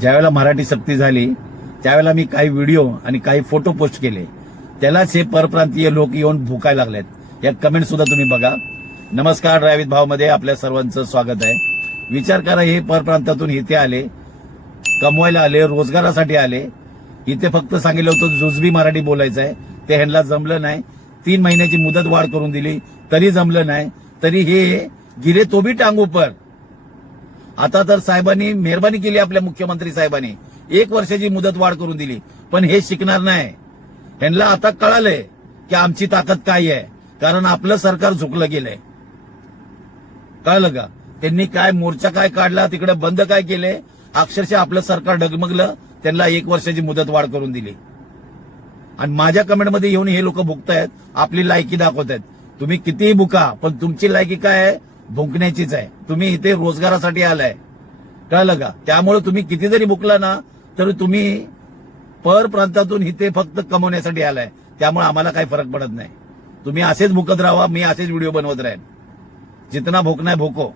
ज्यावेळेला मराठी सक्ती झाली त्यावेळेला मी काही व्हिडिओ आणि काही फोटो पोस्ट केले, त्यालाच हे परप्रांतीय लोक येऊन भुकायला लागलेत। या कमेंट सुद्धा तुम्ही बघा। नमस्कार, ड्रायव्हित भावमध्ये आपल्या सर्वांचं स्वागत आहे। विचार करा, हे परप्रांतातून इथे आले, कमवायला आले, रोजगारासाठी आले। इथे फक्त सांगितलं होतं जुजबी मराठी बोलायचं आहे, ते ह्यांना जमलं नाही। 3 महिन्याची मुदत वाढ करून दिली तरी जमलं नाही, तरी हे गिरे तो भी टांग ऊपर। आता तर साहेबांनी मेहरबानी केली, आपल्या मुख्यमंत्री साहेबांनी 1 वर्षाची मुदत वाढ करून दिली, पण हे शिकणार नाही। ह्यांना आता कळालंय की आमची ताकद काय आहे, कारण आपलं सरकार झुकलं गेलंय। कळलं का? त्यांनी काय मोर्चा काय काढला, तिकडे बंद काय केले, अक्षरशः आपलं सरकार डगमगलं, त्यांना 1 वर्षाची मुदत वाढ करून दिली। आणि माझ्या कमेंटमध्ये येऊन हे लोक भुकतायत, आपली लायकी दाखवतायत। तुम्ही कितीही भुका, पण तुमची लायकी काय आहे? भुंकण्याचीच आहे। तुम्ही इथे रोजगारासाठी आलाय, कळलं का? त्यामुळे तुम्ही किती जरी भुकला ना, तरी तुम्ही परप्रांतातून इथे फक्त कमवण्यासाठी आलाय। त्यामुळे आम्हाला काही फरक पडत नाही। तुम्ही असेच भुकत राहा, मी असेच व्हिडिओ बनवत राहीन। जितना भोकना है भोको।